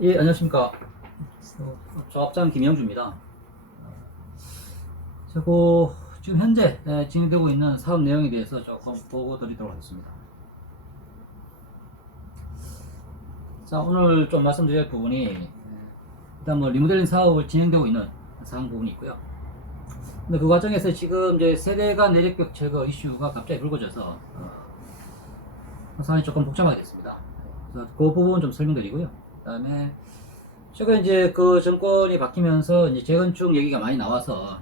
예, 안녕하십니까. 조합장 김영주입니다. 저거 지금 현재 진행되고 있는 사업 내용에 대해서 조금 보고 드리도록 하겠습니다. 자, 오늘 좀 말씀드릴 부분이 일단 뭐 리모델링 사업을 진행되고 있는 사항 부분이 있고요. 근데 그 과정에서 지금 이제 세대 간 내력벽 제거 이슈가 갑자기 불거져서 상황이 조금 복잡하게 됐습니다. 그래서 그 부분 좀 설명드리고요. 그다음에 최근 이제 그 정권이 바뀌면서 이제 재건축 얘기가 많이 나와서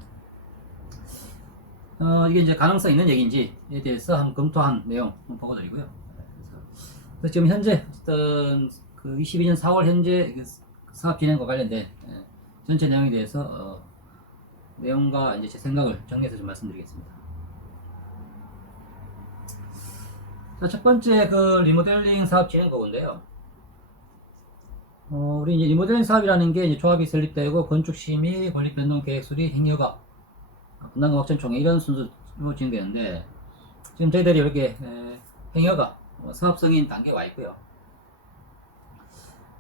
이게 이제 가능성 있는 얘기인지에 대해서 한번 검토한 내용 한번 보고 드리고요. 그래서 지금 현재 어떤 그 22년 4월 현재 그 사업 진행과 관련된 전체 내용에 대해서 내용과 이제 제 생각을 정리해서 좀 말씀드리겠습니다. 자, 첫 번째 그 리모델링 사업 진행 거인데요. 우리 이제 리모델링 사업이라는 게 이제 조합이 설립되고 건축 심의, 건립 변동 계획 수리, 행여가, 분담금 확정 총회 이런 순서로 진행되는데 지금 저희들이 이렇게 행여가 사업 승인 단계에 와 있고요.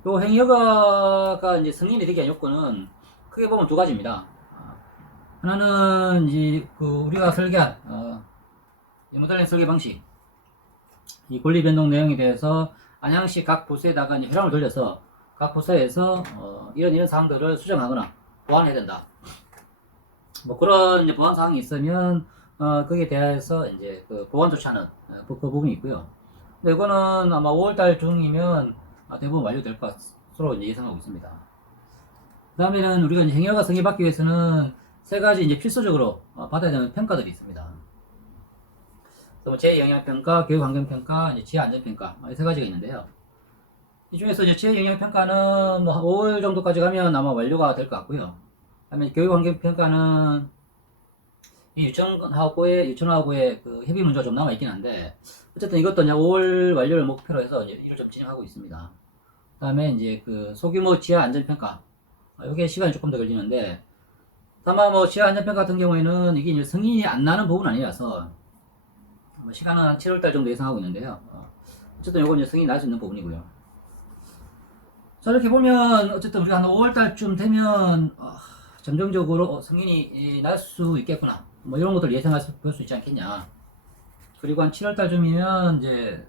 요 행여가가 이제 승인이 되기 위한 요건은 크게 보면 두 가지입니다. 하나는 이제 그 우리가 설계한 리모델링 설계 방식, 이 권리 변동 내용에 대해서 안양시 각 부서에다가 이제 회랑을 돌려서 각 부서에서 이런 사항들을 수정하거나 보완해야 된다. 뭐 그런 이제 보완 사항이 있으면 거기에 대해서 이제 그 보완 조치하는 그 부분이 있고요. 근데 이거는 아마 5월달 중이면 대부분 완료될 것으로 이제 예상하고 있습니다. 그 다음에는 우리가 이제 행여가 승인받기 위해서는 세 가지 이제 필수적으로 받아야 되는 평가들이 있습니다. 뭐 재영향평가, 교육환경평가, 이제 지하안전평가 이 세 가지가 있는데요. 이 중에서 이제 재영향평가는 뭐 한 5월 정도까지 가면 아마 완료가 될 것 같고요. 그다음에 교육환경평가는 이 유천하고의 그 협의 문제가 좀 남아 있긴 한데 어쨌든 이것도 이제 5월 완료를 목표로 해서 이제 일을 좀 진행하고 있습니다. 그다음에 이제 그 소규모 지하 안전평가 이게 시간이 조금 더 걸리는데 다만 뭐 지하 안전평가 같은 경우에는 이게 이제 승인이 안 나는 부분은 아니라서 뭐 시간은 한 7월달 정도 예상하고 있는데요. 어쨌든 이건 이제 승인이 날 수 있는 부분이고요. 자, 이렇게 보면 어쨌든 우리가 한 5월달쯤 되면 점정적으로 승인이 날 수 있겠구나 뭐 이런 것들 예상할 수 있지 않겠냐. 그리고 한 7월달쯤이면 이제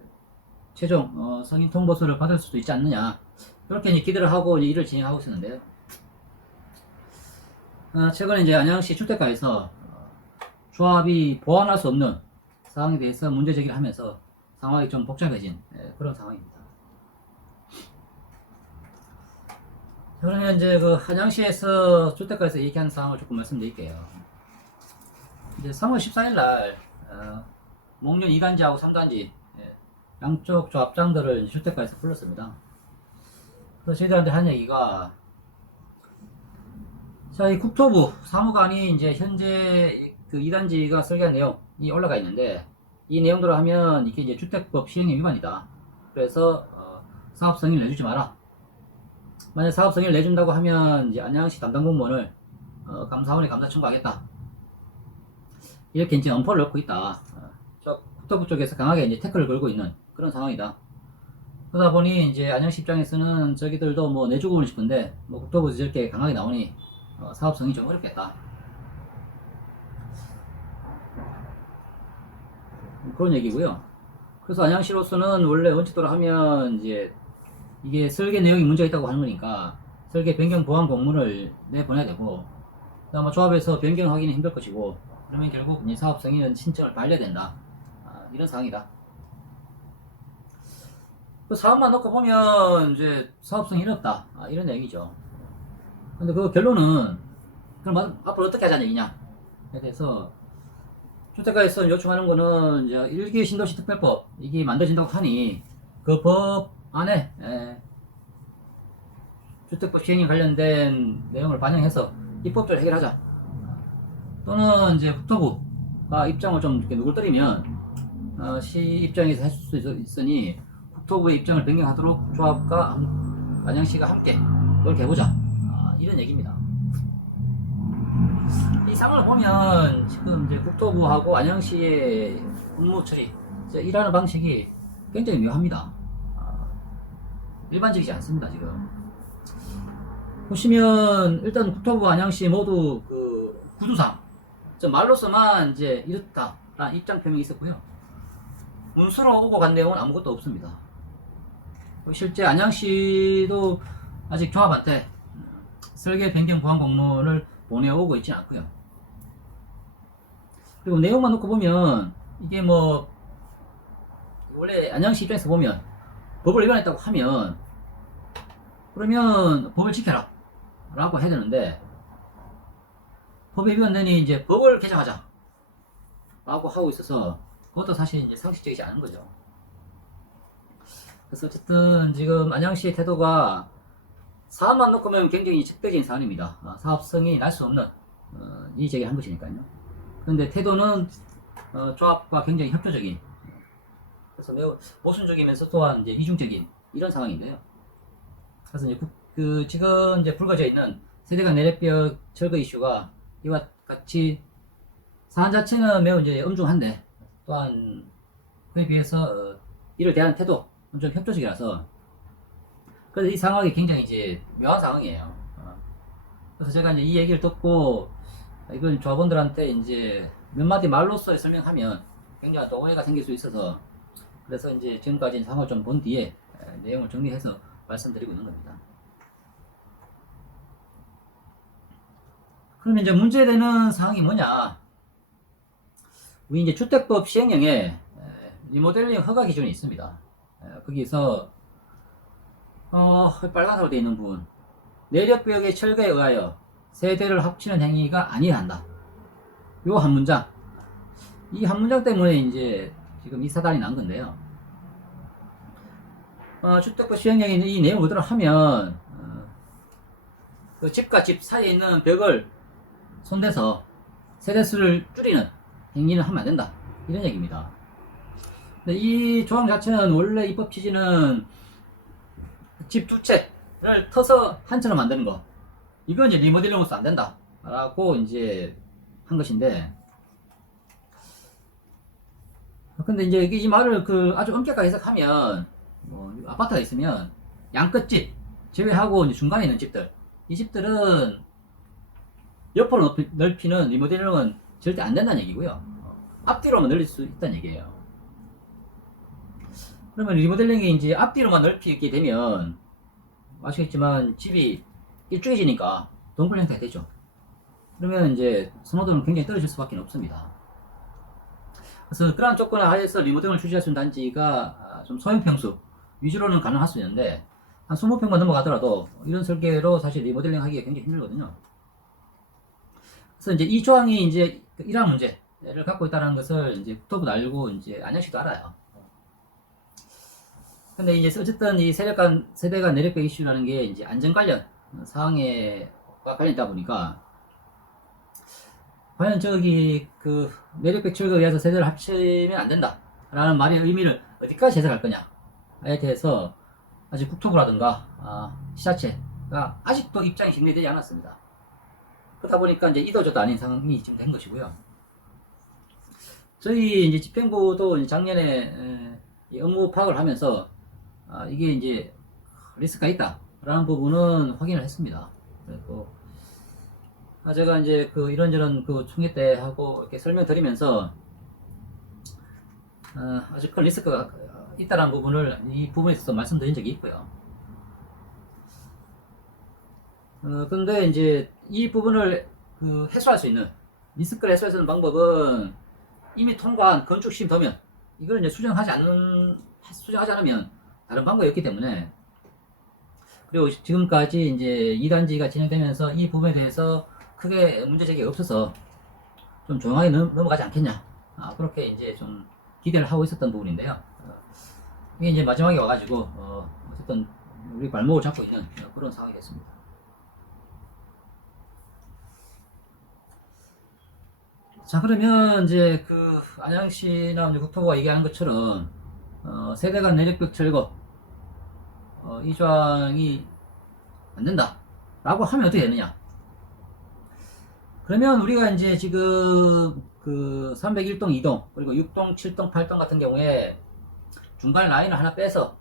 최종 승인 통보서를 받을 수도 있지 않느냐 이렇게 이제 기대를 하고 이제 일을 진행하고 있었는데요. 최근에 이제 안양시 주택가에서 조합이 보완할 수 없는 상황에 대해서 문제 제기를 하면서 상황이 좀 복잡해진 그런 상황입니다. 그러면 이제 그 한양시에서 주택가에서 얘기한 상황을 조금 말씀드릴게요. 이제 3월 14일 날 목련 2단지하고 3단지 양쪽 조합장들을 주택가에서 불렀습니다. 그래서 저희들한테 한 얘기가 자, 이 국토부 사무관이 이제 현재 그 2단지가 설계한 내용이 올라가 있는데 이 내용대로 하면 이게 이제 주택법 시행령 위반이다. 그래서 사업 승인을 내주지 마라. 만약 사업 승인을 내준다고 하면 이제 안양시 담당 공무원을 감사원에 감사 청구하겠다. 이렇게 이제 엄포를 넣고 있다. 저 국토부 쪽에서 강하게 이제 태클을 걸고 있는 그런 상황이다. 그러다 보니 이제 안양시 입장에서는 저기들도 뭐 내주고는 싶은데 뭐 국토부에서 저렇게 강하게 나오니 사업 승인이 좀 어렵겠다. 그런 얘기고요. 그래서 안양시로서는 원래 원칙대로 하면 이제 이게 설계 내용이 문제가 있다고 하는 거니까 설계 변경 보완 공문을 내보내야 되고 아마 조합에서 변경하기는 힘들 것이고 그러면 결국 이제 사업 승인 신청을 발려야 된다. 이런 상황이다. 그 사업만 놓고 보면 이제 사업 승인 없다. 이런 얘기죠. 근데 그 결론은 그럼 앞으로 어떻게 하자는 얘기냐? 그래서 주택가에서 요청하는 거는 이제 1기 신도시 특별법 이게 만들어진다고 하니 그 법 안에 주택법 시행에 관련된 내용을 반영해서 입법적으로 해결하자. 또는 이제 국토부가 입장을 좀 이렇게 누굴거리면 시 입장에서 할 수 있으니 국토부의 입장을 변경하도록 조합과 안양시가 함께 그렇게 해보자. 이런 얘기입니다. 이 상황을 보면 지금 이제 국토부하고 안양시의 업무 처리, 일하는 방식이 굉장히 묘합니다. 일반적이지 않습니다, 지금. 보시면 일단 국토부 안양시 모두 그 구두상 말로서만 이제 이렇다라는 입장 표명이 있었고요. 문서로 오고 간 내용은 아무것도 없습니다. 실제 안양시도 아직 종합한테 설계 변경 보완 공문을 보내오고 있지는 않고요. 그리고 내용만 놓고 보면 이게 뭐 원래 안양시 입장에서 보면 법을 위반했다고 하면 그러면 법을 지켜라 라고 해야 되는데, 법에 위반되니 이제 법을 개정하자 라고 하고 있어서 그것도 사실 이제 상식적이지 않은 거죠. 그래서 어쨌든 지금 안양시의 태도가 사업만 놓고 보면 굉장히 적대적인 사안입니다. 사업성이 날 수 없는 이 제기를 한 것이니까요. 그런데 태도는 조합과 굉장히 협조적인, 그래서 매우 모순적이면서 또한 이제 이중적인 이런 상황인데요. 그래서 이제 지금 이제 불거져 있는 세대간 내력벽 철거 이슈가 이와 같이 사안 자체는 매우 이제 엄중한데, 또한 그에 비해서 이를 대하는 태도 좀 협조적이라서, 그래서 이 상황이 굉장히 이제 묘한 상황이에요. 그래서 제가 이제 이 얘기를 듣고 이건 조합원들한테 이제 몇 마디 말로써 설명하면 굉장히 또 오해가 생길 수 있어서, 그래서 이제 지금까지 상황을 좀 본 뒤에 내용을 정리해서 말씀드리고 있는 겁니다. 그러면 이제 문제되는 사항이 뭐냐? 우리 이제 주택법 시행령에 리모델링 허가 기준이 있습니다. 거기서 빨간색으로 되어 있는 부분, 내력벽의 철거에 의하여 세대를 합치는 행위가 아니야 한다. 요 한 문장, 이 한 문장 때문에 이제 지금 이 사단이 난 건데요. 주택법 시행령에 있는 이 내용을 그대로 하면 그 집과 집 사이에 있는 벽을 손대서 세대수를 줄이는 행위는 하면 안 된다, 이런 얘기입니다. 근데 이 조항 자체는 원래 입법 취지는 집 두 채를 터서 한 채로 만드는 거, 이건 이제 리모델링으로서 안 된다 라고 이제 한 것인데, 근데 이제 이 말을 아주 엄격하게 해석하면, 뭐 아파트가 있으면 양끝집 제외하고 이제 중간에 있는 집들, 이 집들은 옆으로 넓히는 리모델링은 절대 안 된다는 얘기고요. 앞뒤로만 늘릴 수 있다는 얘기예요. 그러면 리모델링이 이제 앞뒤로만 넓히게 되면 아시겠지만 집이 일쭉해지니까 동굴 형태가 되죠. 그러면 이제 선호도는 굉장히 떨어질 수밖에 없습니다. 그래서 그러한 조건 하에서 리모델링을 추진할 수 있는 단지가 좀 소형평수 위주로는 가능할 수 있는데, 한 20평만 넘어가더라도 이런 설계로 사실 리모델링 하기가 굉장히 힘들거든요. 그래서 이제 이 조항이 이제 이러한 문제를 갖고 있다는 것을 이제 국토부도 알고 이제 안양시도 알아요. 근데 이제 어쨌든 이 세대 간 내력벽 이슈라는 게 이제 안전 관련 사항과 관련이다 보니까, 과연 내력벽 철거에 의해서 세대를 합치면 안 된다 라는 말의 의미를 어디까지 해석할 거냐에 대해서 아직 국토부라든가 시자체가 아직도 입장이 정리되지 않았습니다. 그러다 보니까 이제 이도저도 아닌 상황이 지금 된 것이고요. 저희 이제 집행부도 작년에 업무 파악을 하면서 이게 이제 리스크가 있다라는 부분은 확인을 했습니다. 그리고 제가 이제 이런저런 총회 때 하고 이렇게 설명드리면서 아주 큰 리스크가 있다라는 부분을 이 부분에 있어서 말씀드린 적이 있고요. 근데 이제 이 부분을 해소할 수 있는, 리스크를 해소할 수 있는 방법은 이미 통과한 건축시험 도면, 이걸 이제 수정하지 않으면 다른 방법이 없기 때문에, 그리고 지금까지 이제 2단지가 진행되면서 이 부분에 대해서 크게 문제제기가 없어서 좀 조용하게 넘어가지 않겠냐, 그렇게 이제 좀 기대를 하고 있었던 부분인데요. 이게 이제 마지막에 와가지고 어쨌든 우리 발목을 잡고 있는 그런 상황이 됐습니다. 자, 그러면 이제 안양시나 국토부가 얘기하는 것처럼 세대 간 내력벽 철거 이 조항이 안 된다 라고 하면 어떻게 되느냐? 그러면 우리가 이제 지금 301동, 2동, 그리고 6동, 7동, 8동 같은 경우에 중간에 라인을 하나 빼서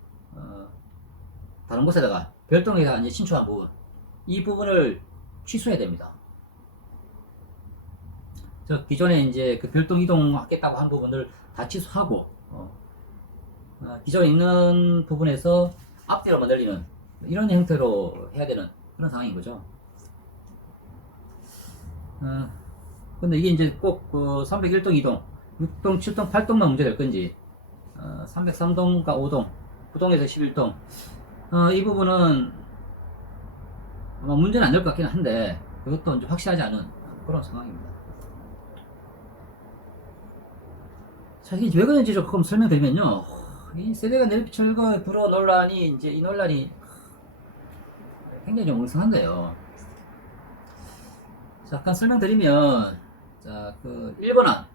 다른 곳에다가 별동에다가 이제 신축한 부분, 이 부분을 취소해야 됩니다. 저 기존에 이제 그 별동 이동하겠다고 한 부분을 다 취소하고 기존에 있는 부분에서 앞뒤로만 늘리는 이런 형태로 해야 되는 그런 상황인 거죠. 근데 이게 이제 꼭 그 301동, 2동, 6동, 7동, 8동만 문제될 건지 303동과 5동, 9동에서 11동 이 부분은 아마 문제는 안 될 것 같긴 한데 그것도 이제 확실하지 않은 그런 상황입니다. 자, 이게 왜 그런지 조금 설명드리면요. 이 세대가 내립 철거 불허 논란이 이제 이 논란이 굉장히 좀 엉성한데요. 잠깐 설명드리면, 자, 그 1번안.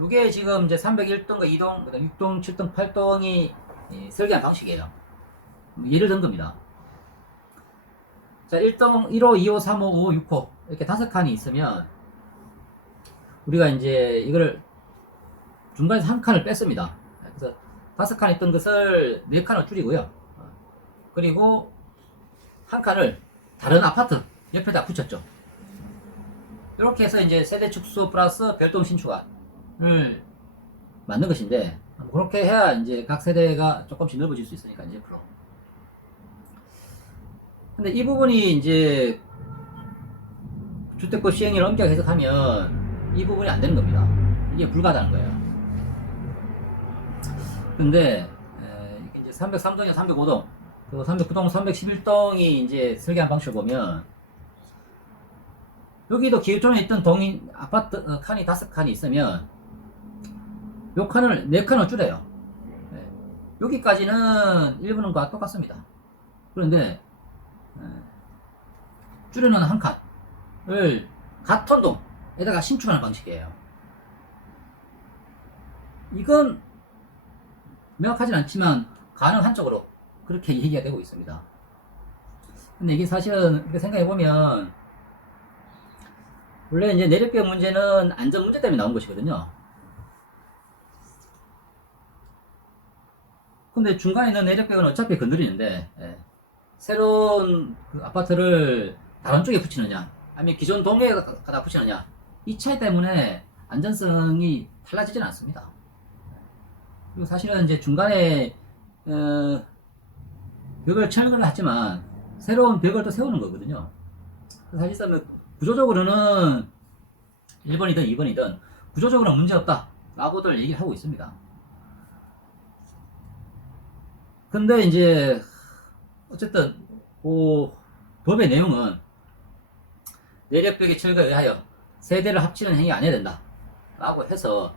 요게 지금 이제 301동과 2동, 그다음 6동, 7동, 8동이 설계한 방식이에요. 예를 든 겁니다. 자, 1동, 1호, 2호, 3호, 5호, 6호. 이렇게 5칸이 있으면, 우리가 이제 이거를 중간에서 한 칸을 뺐습니다. 그래서 5칸 있던 것을 4칸을 줄이고요. 그리고 한 칸을 다른 아파트 옆에다 붙였죠. 이렇게 해서 이제 세대 축소 플러스 별동 신축안을 만든 것인데, 그렇게 해야 이제 각 세대가 조금씩 넓어질 수 있으니까 이제 앞으로. 근데 이 부분이 이제 주택법 시행률 엄격히 해석하면 이 부분이 안 되는 겁니다. 이게 불가하다는 거예요. 근데 이제 303동이나 305동, 그리고 309동, 311동이 이제 설계한 방식을 보면 여기도 기존에 있던 동이 아파트 칸이 5칸이 있으면 요 칸을 4칸을 줄여요. 네. 여기까지는 일본과 똑같습니다. 그런데 줄여놓은 한 칸을 같은 동에다가 신축하는 방식이에요. 이건 명확하진 않지만 가능한 쪽으로 그렇게 얘기가 되고 있습니다. 근데 이게 사실은 이렇게 생각해보면 원래 이제 내력벽 문제는 안전 문제 때문에 나온 것이거든요. 근데 중간에 있는 내력벽은 어차피 건드리는데 새로운 그 아파트를 다른 쪽에 붙이느냐 아니면 기존 동에 갖다 붙이느냐 이 차이 때문에 안전성이 달라지지는 않습니다. 그리고 사실은 이제 중간에 벽을 철거를 하지만 새로운 벽을 또 세우는 거거든요. 사실상 구조적으로는 1번이든 2번이든 구조적으로는 문제없다 라고들 얘기를 하고 있습니다. 근데 이제 어쨌든 그 법의 내용은 내력벽의 철거에 의하여 세대를 합치는 행위 안 해야 된다 라고 해서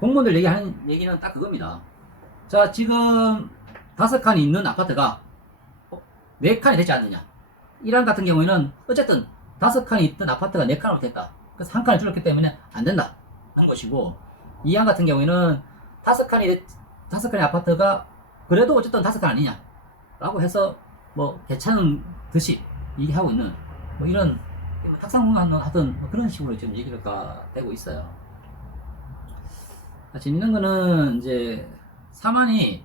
공무원들 얘기하는 얘기는 딱 그겁니다. 자, 지금 5칸이 있는 아파트가 4칸이 되지 않느냐. 1안 같은 경우에는 어쨌든 5칸이 있던 아파트가 4칸으로 됐다. 그래서 한 칸을 줄였기 때문에 안 된다 하는 것이고, 2안 같은 경우에는 5칸의 아파트가 그래도 어쨌든 5칸 아니냐 라고 해서 뭐 괜찮은 듯이 얘기하고 있는 뭐 이런 탁상공한 하던 뭐 그런 식으로 지금 얘기가 되고 있어요. 재밌는 거는 이제 사만이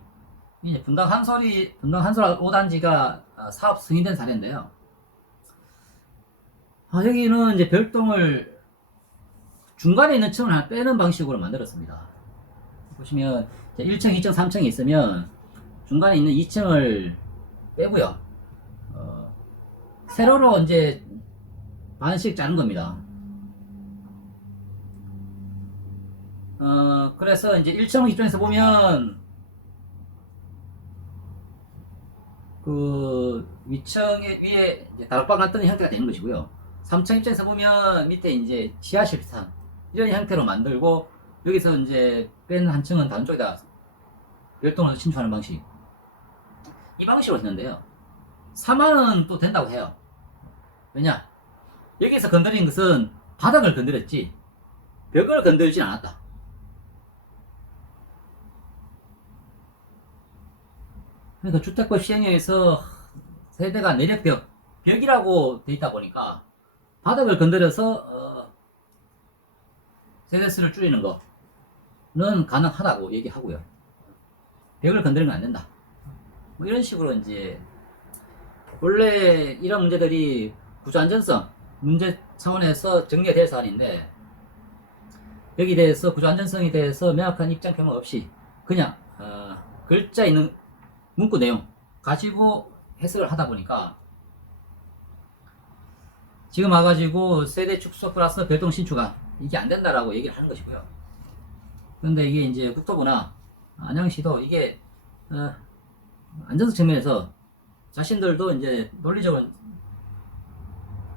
이제 분당 한솔 5단지가 사업 승인된 사례인데요. 여기는 이제 별동을 중간에 있는 층을 하나 빼는 방식으로 만들었습니다. 보시면 1층, 2층, 3층이 있으면 중간에 있는 2층을 빼고요. 세로로 이제 반씩 짜는 겁니다. 그래서 이제 1층 입장에서 보면 그 위층에 위에 이제 다락방 같은 형태가 되는 것이고요. 3층 입장에서 보면 밑에 이제 지하실 비슷한 이런 형태로 만들고 여기서 이제 뺀 한 층은 다른 쪽에다 별동을 신축하는 방식. 이 방식으로 했는데요. 4만원 또 된다고 해요. 왜냐? 여기서 건드린 것은 바닥을 건드렸지 벽을 건드리진 않았다. 그러니까 주택법 시행령에서 세대가 내력벽, 벽이라고 돼 있다 보니까 바닥을 건드려서 세대수를 줄이는 거는 가능하다고 얘기하고요. 벽을 건드리면 안 된다. 뭐 이런 식으로 이제 원래 이런 문제들이 구조 안전성 문제 차원에서 정리가 될 사안인데 여기 대해서 구조 안전성에 대해서 명확한 입장 표명 없이 그냥 글자 있는 문구 내용 가지고 해석을 하다 보니까 지금 와가지고 세대 축소 플러스 별동 신축안 이게 안 된다라고 얘기를 하는 것이고요. 그런데 이게 이제 국토부나 안양시도 이게 안전성 측면에서 자신들도 이제 논리적으로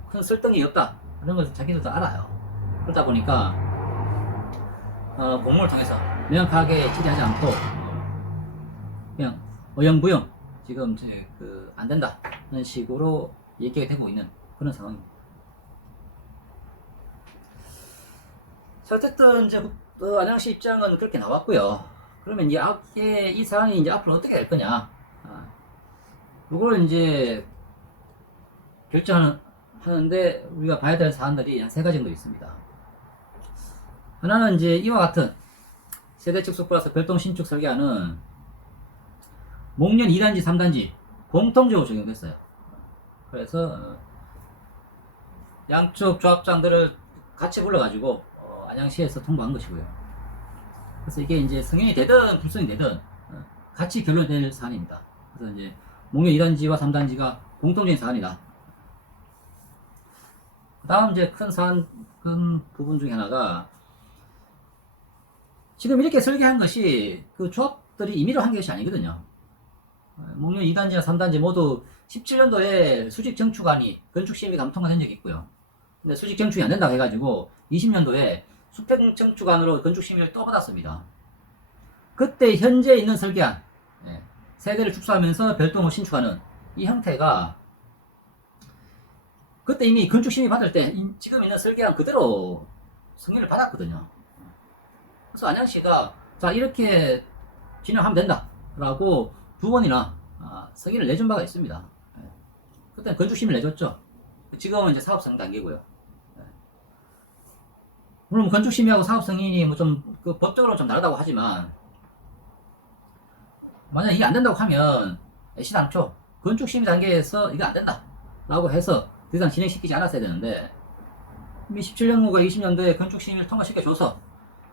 큰 설득력이 없다 이런 것을 자기들도 알아요. 그러다 보니까 공문을 통해서 명확하게 질의하지 않고 그냥 어영부영 지금 이제 안 된다 이런 식으로 얘기가 되고 있는 그런 상황입니다. 자, 어쨌든 이제 안양시 입장은 그렇게 나왔고요. 그러면 이제 이 사안이 이제 앞으로 어떻게 될 거냐? 이걸 이제 결정하는데 우리가 봐야 될 사안들이 한 3가지 정도 있습니다. 하나는 이제 이와 같은 세대 축소 플러스 별동 신축 설계안은 목련 2단지, 3단지 공통적으로 적용됐어요. 그래서 양쪽 조합장들을 같이 불러가지고 안양시에서 통보한 것이고요. 그래서 이게 이제 승인이 되든 불승이 되든 같이 결론될 사안입니다. 그래서 이제 목련 2단지와 3단지가 공통적인 사안이다. 그 다음 이제 큰 부분 중에 하나가 지금 이렇게 설계한 것이 그 조합들이 임의로 한 것이 아니거든요. 목련 2단지나 3단지 모두 17년도에 수직 정축안이 건축심의 감통가 된 적이 있고요. 근데 수직 정축이 안 된다고 해가지고 20년도에 수평 정축안으로 건축심의를 또 받았습니다. 그때 현재 있는 설계안, 세대를 축소하면서 별도로 신축하는 이 형태가 그때 이미 건축심의 받을 때 지금 있는 설계안 그대로 승인을 받았거든요. 그래서 안양시가 자 이렇게 진행하면 된다 라고 2번이나 승인을 내준 바가 있습니다. 그때는 건축심의를 내줬죠. 지금은 이제 사업 승인 단계고요. 물론 건축심의하고 사업 승인이 뭐 좀 법적으로 좀 다르다고 하지만 만약 이게 안 된다고 하면 애시당초 건축심의 단계에서 이거 안 된다 라고 해서 더 이상 진행시키지 않았어야 되는데 이미 17년도가 20년도에 건축심의를 통과시켜줘서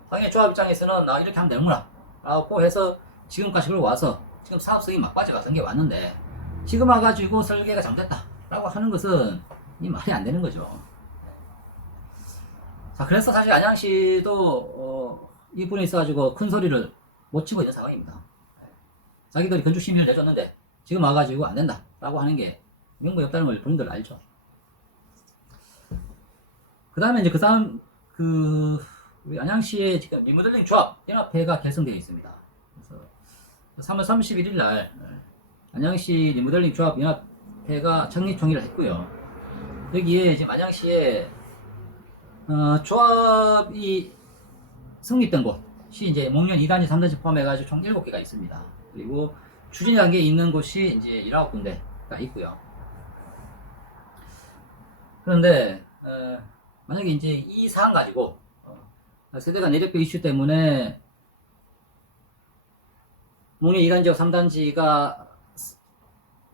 당연히 조합 입장에서는 나 이렇게 하면 되는구나 라고 해서 지금까지 끌고 와서 지금 사업 승인 막바지가 된 게 왔는데 지금 와가지고 설계가 잘못됐다 라고 하는 것은 이 말이 안 되는 거죠. 자, 그래서 사실 안양시도 이 분에 있어가지고 큰 소리를 못 치고 있는 상황입니다. 자기들이 건축심의를 내줬는데 지금 와가지고 안 된다 라고 하는 게 명분이 없다는 걸 본인들 알죠. 그 다음에 이제 우리 안양시에 지금 리모델링 조합 연합회가 결성되어 있습니다. 그래서 3월 31일 날 안양시 리모델링 조합 연합회가 창립 총회를 했고요. 여기에 지금 안양시에 조합이 성립된 곳이 이제 목련 2단지, 3단지 포함해가지고 총 7개가 있습니다. 그리고 추진 단계에 있는 곳이 이제 19군데가 있고요. 그런데 만약에 이제 이 사안 가지고 세대가 내력별 이슈 때문에 목련 2단지와 3단지가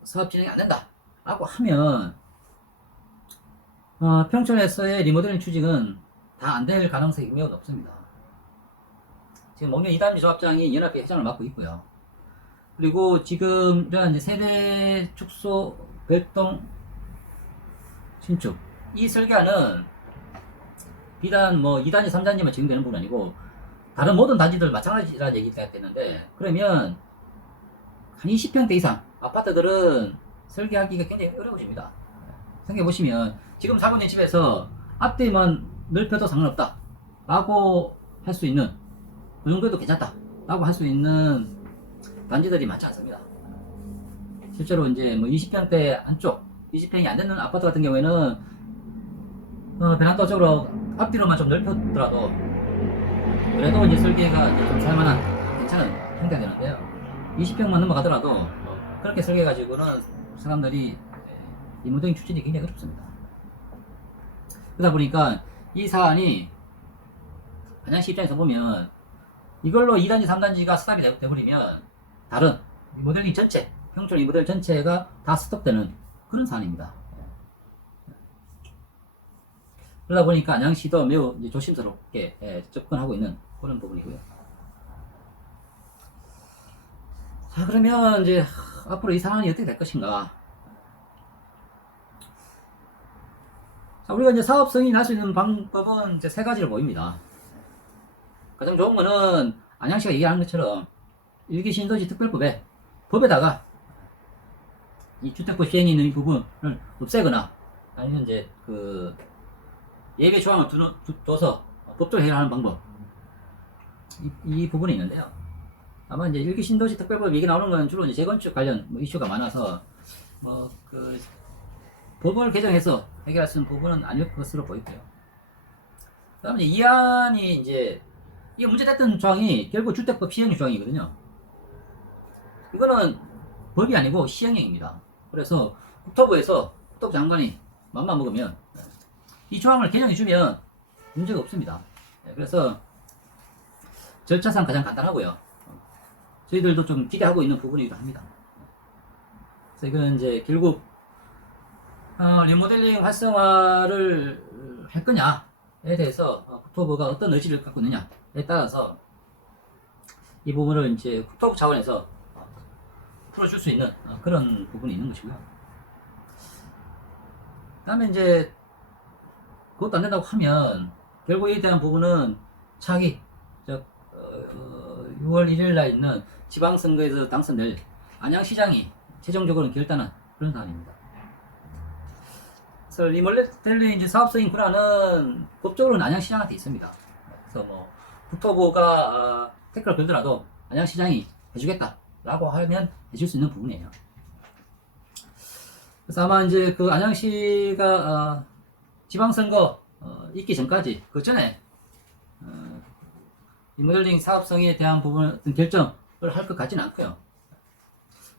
사업 진행이 안 된다 라고 하면 평촌에서의 리모델링 추진은 다 안 될 가능성이 매우 높습니다. 지금 목련 2단지 조합장이 연합회 회장을 맡고 있고요. 그리고 지금 이런 이제 세대 축소 별동 신축 이 설계안은 비단 뭐 2단지 3단지만 적용되는 부분 아니고 다른 모든 단지들 마찬가지라는 얘기가 됐는데 그러면 한 20평대 이상 아파트들은 설계하기가 굉장히 어려워집니다. 생각해보시면 지금 살고 있는 집에서 앞뒤만 넓혀도 상관없다 라고 할 수 있는 그 정도도 괜찮다 라고 할 수 있는 단지들이 많지 않습니다. 실제로 이제 뭐 20평대 안쪽 20평이 안 되는 아파트 같은 경우에는 베란다 쪽으로 앞뒤로만 좀 넓혔더라도 그래도 이제 설계가 이제 좀 살만한 괜찮은 형태가 되는데요. 20평만 넘어가더라도 그렇게 설계해가지고는 사람들이 리모델링 추진이 굉장히 어렵습니다. 그러다 보니까 이 사안이 안양시 입장에서 보면 이걸로 2단지, 3단지가 스탑이 돼버리면 다른 리모델링 전체 평촌 리모델링 전체가 다 스톱되는 그런 사안입니다. 그러다 보니까 안양시도 매우 이제 조심스럽게 접근하고 있는 그런 부분이고요. 자, 그러면 이제 앞으로 이 상황이 어떻게 될 것인가? 자, 우리가 이제 사업 승인이 날 수 있는 방법은 이제 세 가지로 보입니다. 가장 좋은 거는 안양시가 얘기하는 것처럼 일기 신도시 특별법에 법에다가 이 주택법 시행에 있는 이 부분을 없애거나 아니면 이제 그 예외 조항을 둬서 법적으로 해결하는 방법, 이 부분이 있는데요. 아마 이제 일기 신도시 특별법 얘기 나오는 건 주로 이제 재건축 관련 이슈가 많아서 그 법을 개정해서 해결할 수 있는 부분은 아닐 것으로 보이고요. 그 다음에 이 안이 이제 이게 문제됐던 조항이 결국 주택법 시행 조항이거든요. 이거는 법이 아니고 시행령입니다. 그래서 국토부에서 국토부 장관이 맘만 먹으면 이 조항을 개정해주면 문제가 없습니다. 그래서 절차상 가장 간단하고요. 저희들도 좀 기대하고 있는 부분이기도 합니다. 그래서 이거는 이제 결국 리모델링 활성화를 할 거냐에 대해서 국토부가 어떤 의지를 갖고 있느냐에 따라서 이 부분을 이제 국토부 차원에서 풀어줄 수 있는 그런 부분이 있는 것이고요. 그 다음에 이제 그것도 안 된다고 하면 결국 이에 대한 부분은 차기 6월 1일 날 있는 지방선거에서 당선될 안양시장이 최종적으로 결단한 그런 사안입니다. 그래서 리모델링 이제 사업승인 권한은 법적으로는 안양시장한테 있습니다. 그래서 뭐 국토부가 태클을 걸더라도 안양시장이 해주겠다라고 하면 해줄 수 있는 부분이에요. 그래서 아마 이제 그 안양시가 지방선거 있기 전까지 그 전에 리모델링 사업성에 대한 부분 어떤 결정을 할 것 같지는 않고요.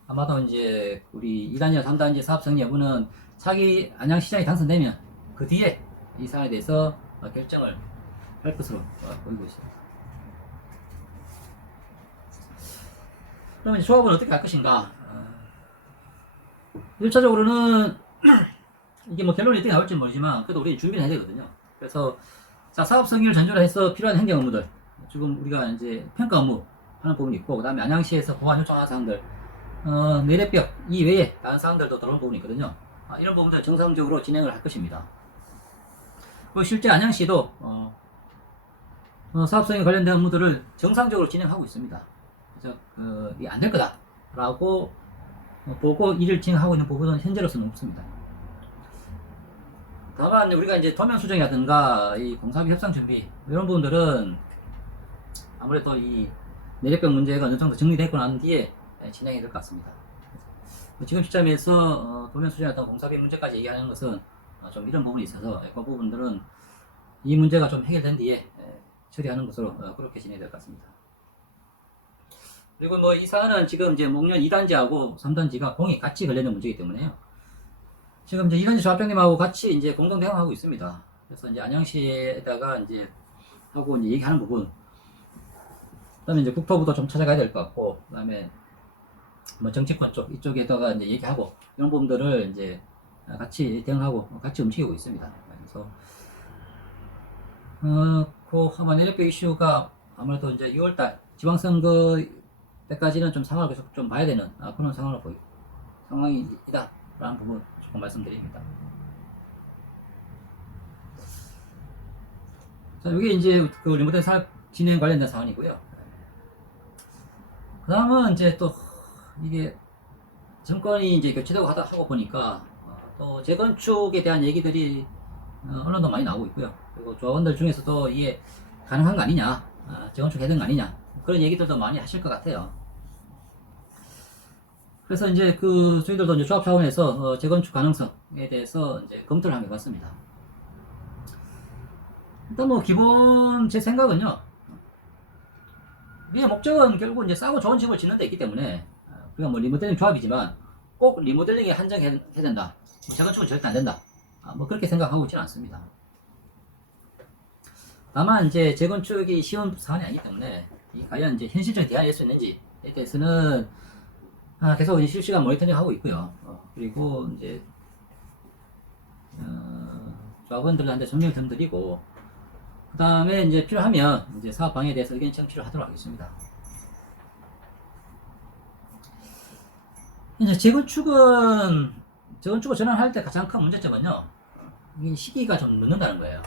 아마도 이제 우리 2단지와 3단지 사업성 여부는 차기 안양시장이 당선되면 그 뒤에 이 사안에 대해서 결정을 할 것으로 보이고 있습니다. 그러면 이제 조합은 어떻게 할 것인가? 1차적으로는 이게 뭐 결론이 어떻게 나올지 모르지만 그래도 우리 준비를 해야 되거든요. 그래서 자, 사업 승인을 전제로 해서 필요한 행정 업무들, 지금 우리가 이제 평가 업무 하는 부분이 있고, 그 다음에 안양시에서 보완 요청하는 사항들, 내래벽 이외에 다른 사항들도 들어오는 부분이 있거든요. 이런 부분들 정상적으로 진행을 할 것입니다. 그리고 실제 안양시도 사업 승인 관련된 업무들을 정상적으로 진행하고 있습니다. 그래서 이게 안 될 거다라고 보고 일을 진행하고 있는 부분은 현재로서는 없습니다. 다만 우리가 이제 도면 수정이라든가 이 공사비 협상 준비 이런 부분들은 아무래도 이 내력벽 문제가 어느 정도 정리되고 난 뒤에 진행이 될 것 같습니다. 지금 시점에서 도면 수정이라든가 공사비 문제까지 얘기하는 것은 좀 이런 부분이 있어서 그 부분들은 이 문제가 좀 해결된 뒤에 처리하는 것으로 그렇게 진행이 될 것 같습니다. 그리고 뭐 이 사안은 지금 이제 목련 2단지하고 3단지가 공이 같이 걸리는 문제이기 때문에요. 지금 이제 2단지 조합장님하고 같이 이제 공동 대응하고 있습니다. 그래서 이제 안양시에다가 이제 하고 이제 얘기하는 부분. 그 다음에 이제 국토부도 좀 찾아가야 될 것 같고, 그 다음에 뭐 정치권 쪽, 이쪽에다가 이제 얘기하고, 이런 부분들을 이제 같이 대응하고 같이 움직이고 있습니다. 그래서, 그 아마 내력벽 이슈가 아무래도 이제 6월달 지방선거 때까지는 좀 상황을 계속 좀 봐야 되는 그런 상황이다 라는 부분 조금 말씀드립니다. 자, 이게 이제 그 리모델 사업 진행 관련된 사안이고요. 그 다음은 이제 또 이게 정권이 이제 교체되고 하고 보니까 또 재건축에 대한 얘기들이 언론도 많이 나오고 있고요. 그리고 조합원들 중에서도 이게 가능한 거 아니냐, 재건축 해야 되는 거 아니냐, 그런 얘기들도 많이 하실 것 같아요. 그래서 이제 그 저희들도 이제 조합 차원에서 재건축 가능성에 대해서 이제 검토를 한번 해봤습니다. 일단 뭐 기본 제 생각은요, 우리의 목적은 결국 이제 싸고 좋은 집을 짓는 데 있기 때문에 우리가 뭐 리모델링 조합이지만 꼭 리모델링에 한정해야 된다, 재건축은 절대 안 된다, 뭐 그렇게 생각하고 있지는 않습니다. 다만 이제 재건축이 쉬운 사안이 아니기 때문에 이 과연 이제 현실적인 대안이 될 수 있는지에 대해서는 계속 이제 실시간 모니터링 하고 있고요. 그리고 이제 조합원들한테 설명을 좀 드리고, 그 다음에 이제 필요하면 이제 사업 방해에 대해서 의견 청취를 하도록 하겠습니다. 이제 재건축을 전환할 때 가장 큰 문제점은요, 이 시기가 좀 늦는다는 거예요.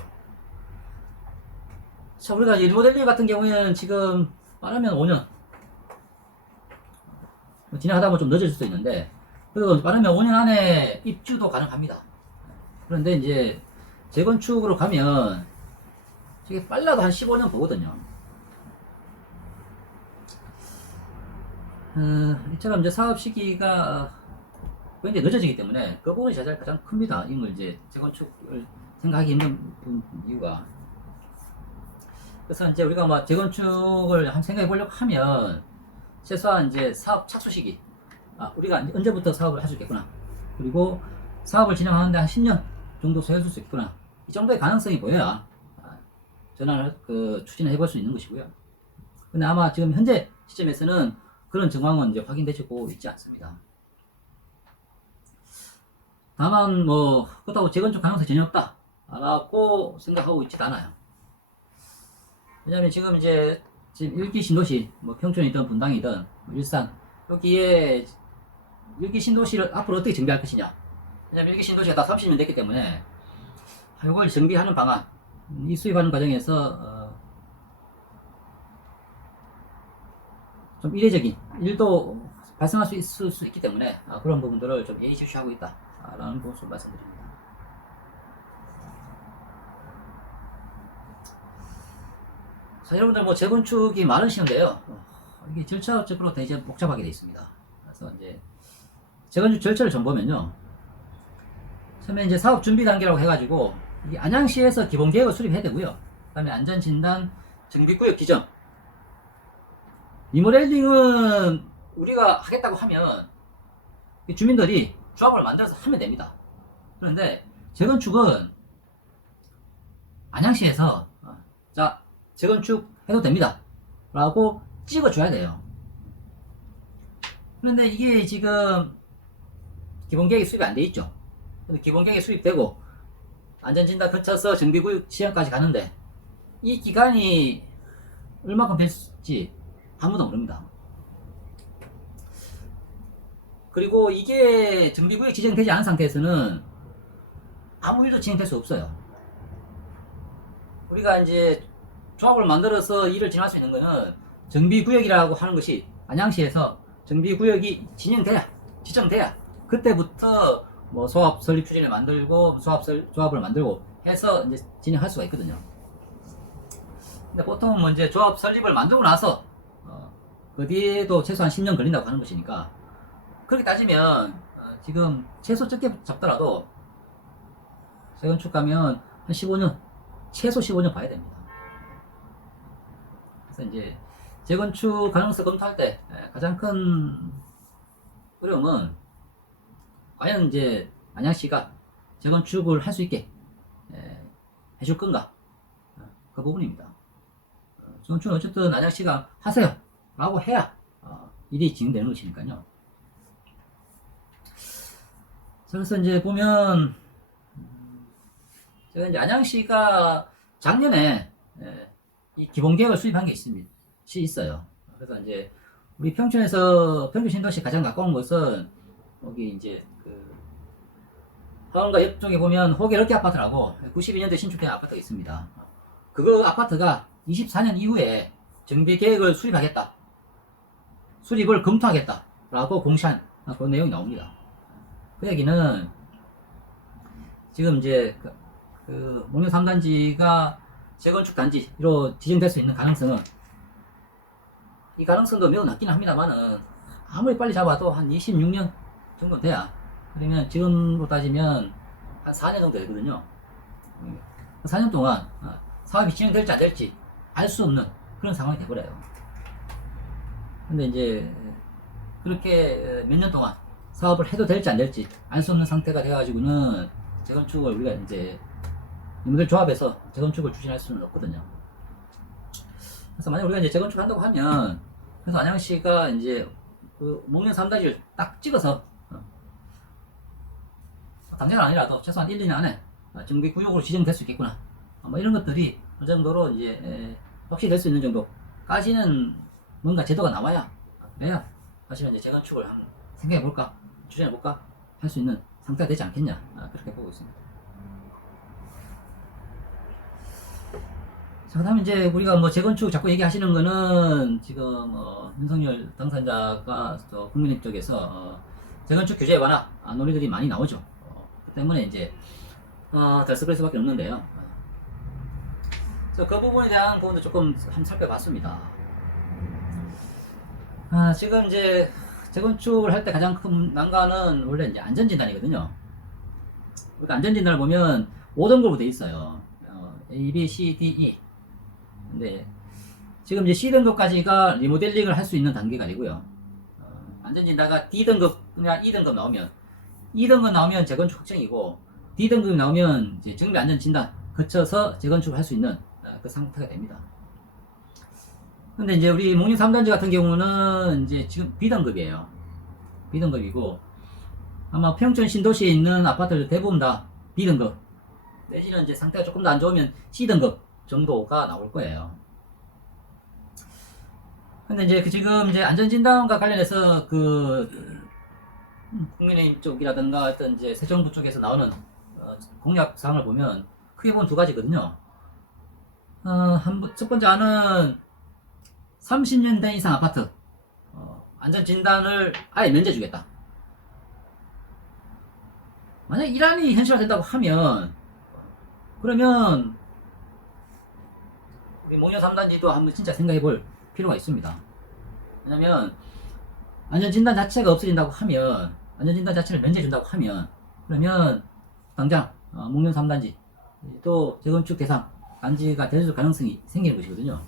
자, 우리가 리모델링 같은 경우에는 지금 빠르면 5년, 진행하다 보면 좀 늦어질 수도 있는데, 그래도 빠르면 5년 안에 입주도 가능합니다. 그런데 이제 재건축으로 가면 이게 빨라도 한 15년 보거든요. 이처럼 이제 사업 시기가 굉장히 늦어지기 때문에 그 부분이 가장 큽니다. 이걸 이제 재건축을 생각하기 힘든 이유가. 그래서 이제 우리가 뭐 재건축을 한번 생각해 보려고 하면 최소한 이제 사업 착수 시기, 우리가 언제부터 사업을 할 수 있겠구나, 그리고 사업을 진행하는데 한 10년 정도 소요할 수 있구나, 이 정도의 가능성이 보여야 전환을 추진을 해볼 수 있는 것이고요. 근데 아마 지금 현재 시점에서는 그런 정황은 이제 확인되고 있지 않습니다. 다만 뭐 그렇다고 재건축 가능성이 전혀 없다 라고 생각하고 있지 않아요. 왜냐면 지금 1기 신도시, 뭐 평촌이든 분당이든 일산, 여기에 1기 신도시를 앞으로 어떻게 정비할 것이냐. 왜냐면 1기 신도시가 다 30년 됐기 때문에 이걸 정비하는 방안, 이 수입하는 과정에서 좀 이례적인 일도 발생할 수 있을 수 있기 때문에 그런 부분들을 좀 예의주시하고 있다라는 것을 말씀드립니다. 자, 여러분들 뭐 재건축이 많으시는데요. 이게 절차적으로 되게 복잡하게 되어 있습니다. 그래서 이제 재건축 절차를 좀 보면요. 처음에 이제 사업 준비 단계라고 해가지고 이게 안양시에서 기본 계획을 수립해야 되고요. 그다음에 안전진단, 정비구역 지정. 리모델링은 우리가 하겠다고 하면 주민들이 조합을 만들어서 하면 됩니다. 그런데 재건축은 안양시에서 자, 재건축 해도 됩니다 라고 찍어줘야 돼요. 그런데 이게 지금 기본계획이 수립이 안 돼 있죠. 근데 기본계획이 수립되고 안전진단 거쳐서 정비구역 지정까지 가는데 이 기간이 얼마큼 될지 아무도 모릅니다. 그리고 이게 정비구역 지정되지 않은 상태에서는 아무 일도 진행될 수 없어요. 우리가 이제 조합을 만들어서 일을 진행할 수 있는 거는 정비구역이라고 하는 것이 안양시에서 정비구역이 지정돼야 그때부터 뭐 조합 설립 추진을 만들고 조합을 만들고 해서 이제 진행할 수가 있거든요. 근데 보통 뭐 이제 조합 설립을 만들고 나서 그 뒤에도 최소한 10년 걸린다고 하는 것이니까, 그렇게 따지면 지금 최소 적게 잡더라도 재건축 가면 한 15년, 최소 15년 봐야 됩니다. 그래서 이제 재건축 가능성 검토할 때 가장 큰 어려움은 과연 이제 안양시가 재건축을 할 수 있게 해줄 건가, 그 부분입니다. 재건축은 어쨌든 안양시가 하세요 라고 해야 일이 진행되는 것이니까요. 그래서 이제 보면 제가 이제 안양시가 작년에 이 기본계획을 수립한 게 있어요. 그래서 이제 우리 평촌에서 평촌 신도시 가장 가까운 곳은 여기 이제 화원과 옆쪽에 보면 호계 럭키 아파트라고 92년도에 신축된 아파트가 있습니다. 그 아파트가 24년 이후에 정비 계획을 수립을 검토하겠다라고 공시한 그런 내용이 나옵니다. 그 얘기는 지금 이제 목련 3단지가 재건축 단지로 지정될 수 있는 가능성은, 이 가능성도 매우 낮긴 합니다만은 아무리 빨리 잡아도 한 26년 정도 돼야, 그러면 지금으로 따지면 한 4년 정도 되거든요. 4년 동안 사업이 진행될지 안 될지 알 수 없는 그런 상황이 돼버려요. 근데 이제 그렇게 몇 년 동안 사업을 해도 될지 안 될지 알 수 없는 상태가 돼가지고는 재건축을 우리가 이제 인물 조합에서 재건축을 추진할 수는 없거든요. 그래서 만약 우리가 이제 재건축 한다고 하면, 그래서 안양시가 이제 그 목련 3단지를 딱 찍어서 당장은 아니라도 최소한 1, 2년 안에 정비 구역으로 지정될 수 있겠구나. 뭐 이런 것들이 어느 정도로 이제 확실히 될 수 있는 정도까지는 뭔가 제도가 나와야 그래야 사실은 이제 재건축을 한번 생각해 볼까, 추진해 볼까 할 수 있는 상태가 되지 않겠냐, 그렇게 보고 있습니다. 자, 그다음에 이제 우리가 뭐 재건축 자꾸 얘기하시는 거는 지금 윤석열 당선자가 또 국민의힘 쪽에서 재건축 규제 완화 논의들이 많이 나오죠. 그 때문에 이제 들썩거릴 수밖에 없는데요. 그래서 그 부분에 대한 부분도 조금 한번 살펴봤습니다. 지금 이제 재건축을 할 때 가장 큰 난관은 원래 이제 안전진단이거든요. 그러니까 안전진단을 보면 5등급으로 돼 있어요. A, B, C, D, E. 근데 지금 이제 C등급까지가 리모델링을 할 수 있는 단계가 아니고요. 안전진단가 D등급, 그냥 E등급 나오면, E등급 나오면 재건축 확정이고, D등급이 나오면 이제 정비 안전진단 거쳐서 재건축을 할 수 있는 그 상태가 됩니다. 근데 이제 우리 목련 3단지 같은 경우는 이제 지금 B등급이에요. B등급이고, 아마 평촌 신도시에 있는 아파트들 대부분 다 B등급. 내지는 이제 상태가 조금 더 안 좋으면 C등급 정도가 나올 거예요. 근데 이제 지금 이제 안전진단과 관련해서 국민의힘 쪽이라든가 어떤 이제 새 정부 쪽에서 나오는 공약 사항을 보면 크게 보면 두 가지거든요. 첫 번째 하나는 30년 된 이상 아파트 안전진단을 아예 면제주겠다. 만약 이란이 현실화된다고 하면 그러면 우리 목련 3단지도 한번 진짜 생각해 볼 필요가 있습니다. 왜냐면 안전진단 자체가 없어진다고 하면, 안전진단 자체를 면제해준다고 하면, 그러면 당장 목련 3단지 또 재건축 대상 단지가 될 가능성이 생기는 것이거든요.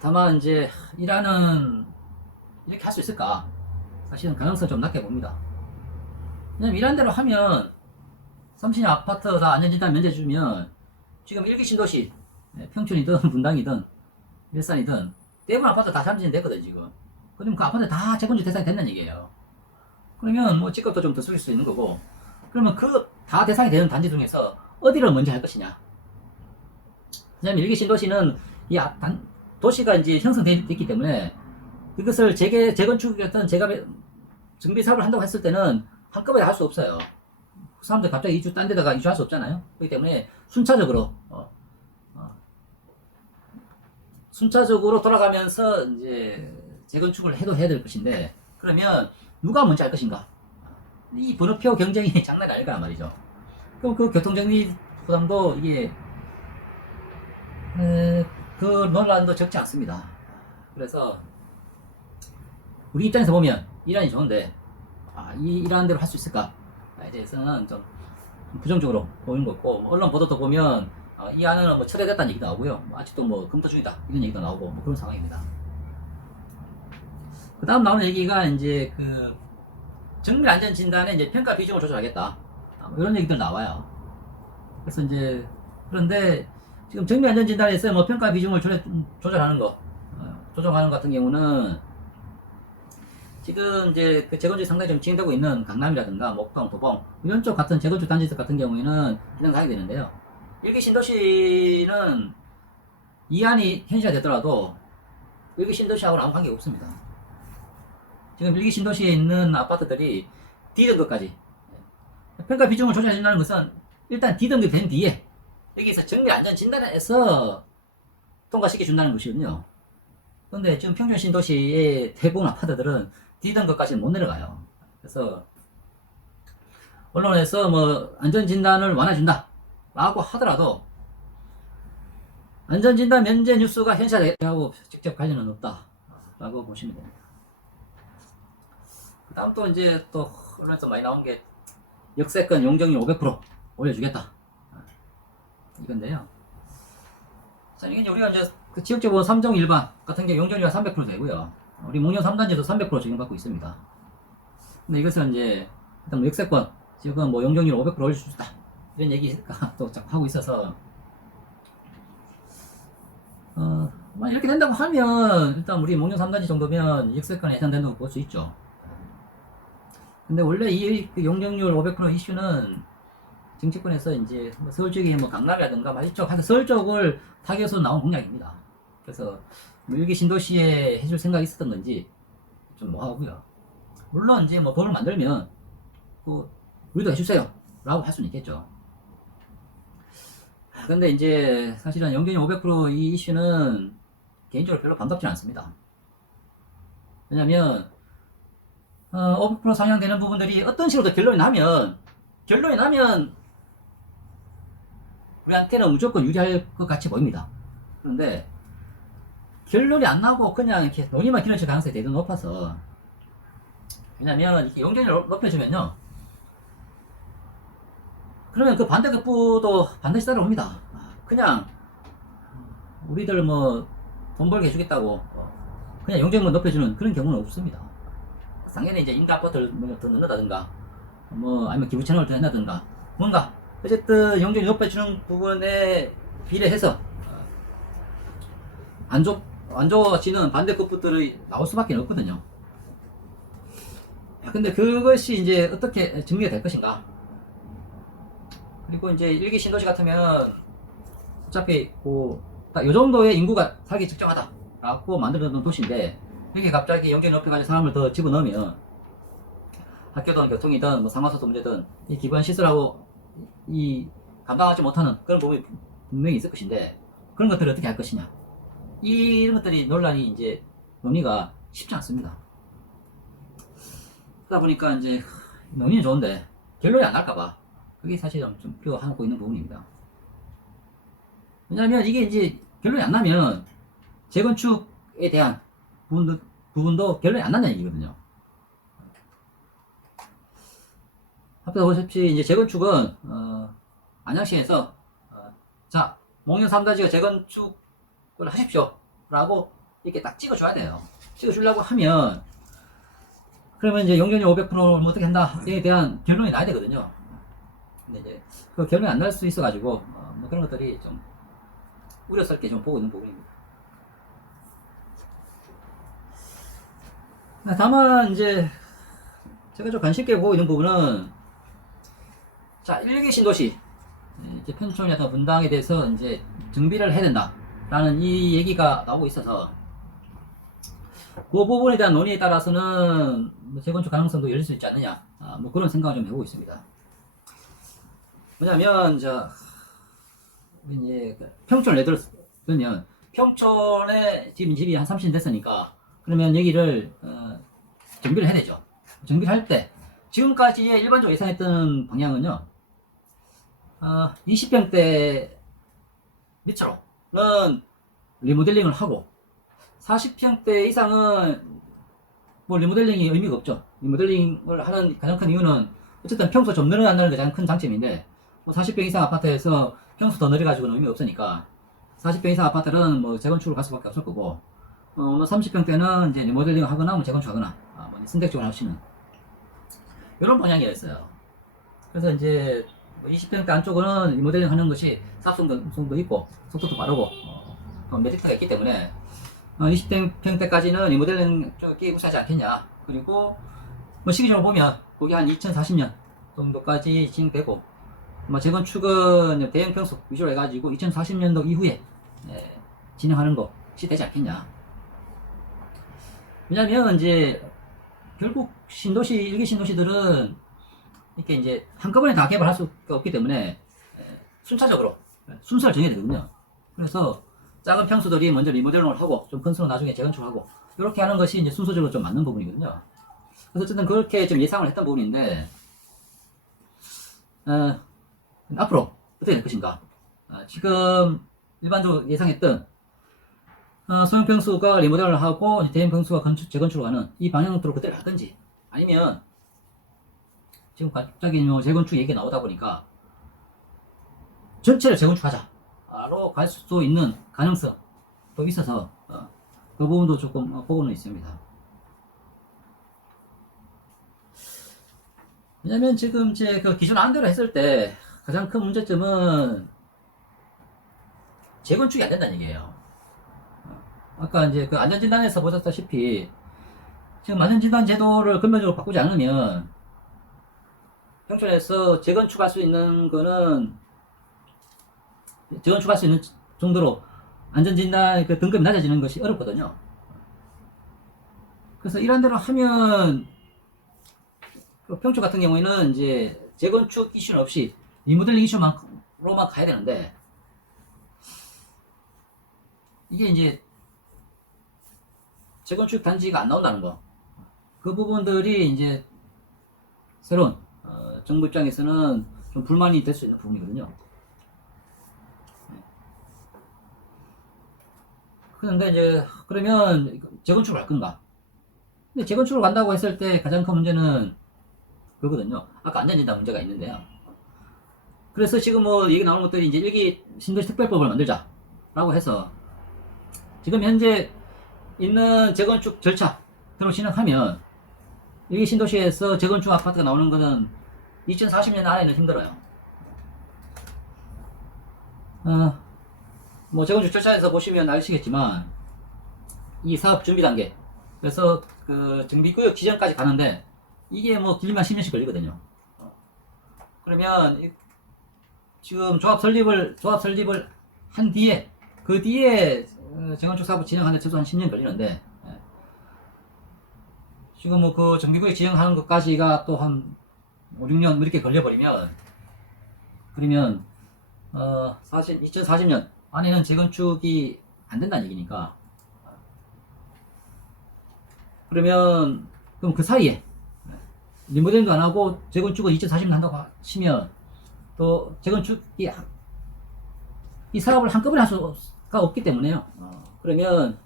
다만 이제 이란은 이렇게 할 수 있을까? 사실은 가능성 좀 낮게 봅니다. 왜냐면 이란대로 하면 30년 아파트 다 안전진단 면제해주면 지금 1기 신도시 평촌이든 분당이든 일산이든 대부분 아파트 다 잠진이 됐거든 지금. 그러면 그 아파트 다 재건축 대상이 된다는 얘기예요. 그러면 뭐 직급도 좀 더 숙일 수 있는 거고, 그러면 그 다 대상이 되는 단지 중에서 어디를 먼저 할 것이냐. 왜냐면 1기 신도시는 이 도시가 이제 형성됐기 때문에 이것을 재건축이었던 정비 사업을 한다고 했을 때는 한꺼번에 할 수 없어요. 사람들 갑자기 딴 데다가 이주할 수 없잖아요. 그렇기 때문에 순차적으로 돌아가면서 이제 재건축을 해야 될 것인데, 그러면 누가 먼저 할 것인가? 이 번호표 경쟁이 장난이 아닐 거란 말이죠. 그럼 그 교통정리 부담도 이게 그 논란도 적지 않습니다. 그래서 우리 입장에서 보면 이란이 좋은데 이 이란한 대로 할 수 있을까에 대해서는 좀 부정적으로 보이는 것 같고, 언론 보도도 보면 이 안은 뭐 철회됐다는 얘기도 나오고요, 아직도 뭐 검토 중이다 이런 얘기도 나오고 뭐 그런 상황입니다. 그 다음 나오는 얘기가 이제 정밀 안전 진단에 이제 평가 비중을 조절하겠다, 뭐 이런 얘기들 나와요. 그래서 이제 그런데 지금 정밀 안전 진단에서 뭐 평가 비중을 조절하는 거, 조정하는 것 같은 경우는 지금 이제 그 재건축이 상당히 좀 진행되고 있는 강남이라든가 목동, 도봉 이런 쪽 같은 재건축 단지들 같은 경우에는 진행하게 되는데요. 1기 신도시는 이안이 현실화되더라도 1기 신도시하고는 아무 관계가 없습니다. 지금 1기 신도시에 있는 아파트들이 D등급까지 평가 비중을 조절해준다는 것은 일단 D등급이 된 뒤에 여기서 정밀 안전 진단을 해서 통과시켜준다는 것이거든요. 그런데 지금 평균 신도시의 대부분 아파트들은 D등급까지는 못 내려가요. 그래서 언론에서 뭐 안전진단을 완화해준다 라고 하더라도 안전진단 면제 뉴스가 현실화하고 직접 관련은 없다 라고 보시면 됩니다. 그 다음 또 이제 또 언론에서 많이 나온 게 역세권 용적률 500% 올려주겠다 이건데요. 자, 이게 우리가 이제 그 지역적으로 3종 일반 같은 게 용적률이 300% 되고요. 우리 목련 3단지에도 300% 적용받고 있습니다. 근데 이것은 이제 일단 뭐 역세권 지금 뭐 용적률 500% 올릴 수 있다 이런 얘기가 또 자꾸 하고 있어서 만약 이렇게 된다고 하면 일단 우리 목련 3단지 정도면 역세권 예상된다고 볼 수 있죠. 근데 원래 이그 용적률 500% 이슈는 정치권에서 이제 뭐 서울 쪽에 뭐 강남이라든가 막 이쪽 하여튼 서울 쪽을 타개해서 나온 공약입니다. 그래서 뭐 일기 신도시에 해줄 생각이 있었던 건지 좀 뭐하고요. 물론 이제 뭐 돈을 만들면 그 우리도 해주세요 라고 할 수는 있겠죠. 근데 이제 사실은 용적률 500%이 이슈는 개인적으로 별로 반갑지 않습니다. 왜냐면 500% 상향되는 부분들이 어떤 식으로 결론이 나면 우리한테는 무조건 유리할 것 같이 보입니다. 그런데 결론이 안 나고 그냥 이렇게 논의만 길어질 가능성이 대단히 높아서, 왜냐면 이렇게 용적률을 높여주면요, 그러면 그 반대급부도 반드시 따라옵니다. 그냥 우리들 뭐 돈 벌게 해주겠다고 그냥 용적률만 높여주는 그런 경우는 없습니다. 당연히 이제 인가 아파트를 더 넣는다든가 뭐 아니면 기부 채널을 더 한다든가 뭔가 어쨌든 용적률 높여주는 부분에 비례해서 안 좋아지는 반대급부들이 나올 수밖에 없거든요. 근데 그것이 이제 어떻게 정리가 될 것인가. 그리고 이제 일기 신도시 같으면 어차피 딱 요 정도의 인구가 살기 적정하다라고 만들어놓은 도시인데, 여기 갑자기 용적률 높여가지고 사람을 더 집어넣으면 학교든 교통이든 뭐 상하수도 문제든 이 기본 시설하고 이 감당하지 못하는 그런 부분이 분명히 있을 것인데, 그런 것들을 어떻게 할 것이냐, 이런 것들이 논란이 이제 논의가 쉽지 않습니다. 그러다 보니까 이제 논의는 좋은데 결론이 안 날까봐 그게 사실 좀 두려워하고 있는 부분입니다. 왜냐하면 이게 이제 결론이 안 나면 재건축에 대한 부분도 결론이 안 난다는 얘기거든요. 앞서 보셨다시피 이제 재건축은 안양시에서 자, 목련 3단지가 재건축을 하십시오 라고 이렇게 딱 찍어줘야 돼요. 찍어주려고 하면 그러면 이제 용적률 500%를 뭐 어떻게 한다에 대한 결론이 나야 되거든요. 근데 이제 그 결론이 안 날 수 있어가지고 뭐 그런 것들이 좀 우려스럽게 좀 보고 있는 부분입니다. 다만 이제 제가 좀 관심 있게 보고 있는 부분은, 자, 1기 신도시 이제 편촌이나 분당에 대해서 이제 정비를 해야 된다라는 이 얘기가 나오고 있어서 그 부분에 대한 논의에 따라서는 뭐 재건축 가능성도 열릴 수 있지 않느냐, 뭐 그런 생각을 좀 해보고 있습니다. 뭐냐면 이제 평촌을 예를 들면 평촌에 지금 집이 한 30년 됐으니까 그러면 여기를 정비를 해야 되죠. 정비를 할 때 지금까지의 일반적으로 예상했던 방향은요, 20평대 밑으로는 리모델링을 하고 40평대 이상은 뭐 리모델링이 의미가 없죠. 리모델링을 하는 가장 큰 이유는 어쨌든 평수 좀 늘어난다는 게 가장 큰 장점인데, 뭐 40평 이상 아파트에서 평수 더 늘려가지고는 의미 없으니까 40평 이상 아파트는 뭐 재건축으로 갈 수밖에 없을 거고, 뭐 30평대는 이제 리모델링을 하거나 뭐 재건축하거나 뭐 선택적으로 하시는 이런 방향이었어요. 그래서 이제 뭐 20평대 안쪽은 리모델링 하는 것이 사업성도 있고 속도도 빠르고 메리트가 있기 때문에 20평대까지는 리모델링 쪽이 우세하지 않겠냐. 그리고 뭐 시기적으로 보면 거기 한 2040년 정도까지 진행되고, 뭐 재건축은 대형 평수 위주로 해가지고 2040년도 이후에 진행하는 것이 되지 않겠냐. 왜냐면 이제 결국 신도시, 일기 신도시들은 이렇게 이제 한꺼번에 다 개발할 수가 없기 때문에 순차적으로 순서를 정해야 되거든요. 그래서 작은 평수들이 먼저 리모델링을 하고 좀 큰 수는 나중에 재건축하고 이렇게 하는 것이 이제 순서적으로 좀 맞는 부분이거든요. 그래서 어쨌든 그렇게 좀 예상을 했던 부분인데, 앞으로 어떻게 될 것인가. 지금 일반적으로 예상했던 소형 평수가 리모델을 하고 대형 평수가 재건축으로 가는 이 방향으로 그대로 하든지, 아니면 지금 갑자기 뭐 재건축 얘기가 나오다 보니까 전체를 재건축하자로 갈 수도 있는 가능성도 있어서 그 부분도 조금 보고는 있습니다. 왜냐면 지금 제 그 기존 안대로 했을 때 가장 큰 문제점은 재건축이 안 된다는 얘기예요. 아까 이제 그 안전진단에서 보셨다시피 지금 안전진단 제도를 근본적으로 바꾸지 않으면 평촌에서 재건축할 수 있는 거는 재건축할 수 있는 정도로 안전진단 그 등급이 낮아지는 것이 어렵거든요. 그래서 이런 대로 하면 그 평촌 같은 경우에는 이제 재건축 이슈는 없이 리모델링 이슈만로만 가야 되는데 이게 이제 재건축 단지가 안 나온다는 거. 그 부분들이 이제 새로운 정부 입장에서는 좀 불만이 될 수 있는 부분이거든요. 그런데 이제 그러면 재건축을 할 건가? 근데 재건축을 간다고 했을 때 가장 큰 문제는 그거거든요. 아까 안전진단 문제가 있는데요. 그래서 지금 뭐 얘기 나오는 것들이 이제 일기 신도시 특별법을 만들자라고 해서 지금 현재 있는 재건축 절차대로 진행하면 일기 신도시에서 재건축 아파트가 나오는 것은 2040년 안에는 힘들어요. 뭐 재건축 절차에서 보시면 아시겠지만 이 사업 준비 단계 그래서 그 정비구역 지정까지 가는데 이게 뭐 길면 10년씩 걸리거든요. 그러면 지금 조합 설립을 한 뒤에 그 뒤에 재건축 사업 진행하는데 최소한 10년 걸리는데 지금 뭐 그 정비구역 지정하는 것까지가 또 한 5, 6년 이렇게 걸려버리면 그러면 사실 2040년 안에는 재건축이 안 된다는 얘기니까 그러면 그럼 그 사이에 리모델링도 안 하고 재건축을 2040년 한다고 하시면 또 재건축이 이 사업을 한꺼번에 할 수가 없기 때문에요. 그러면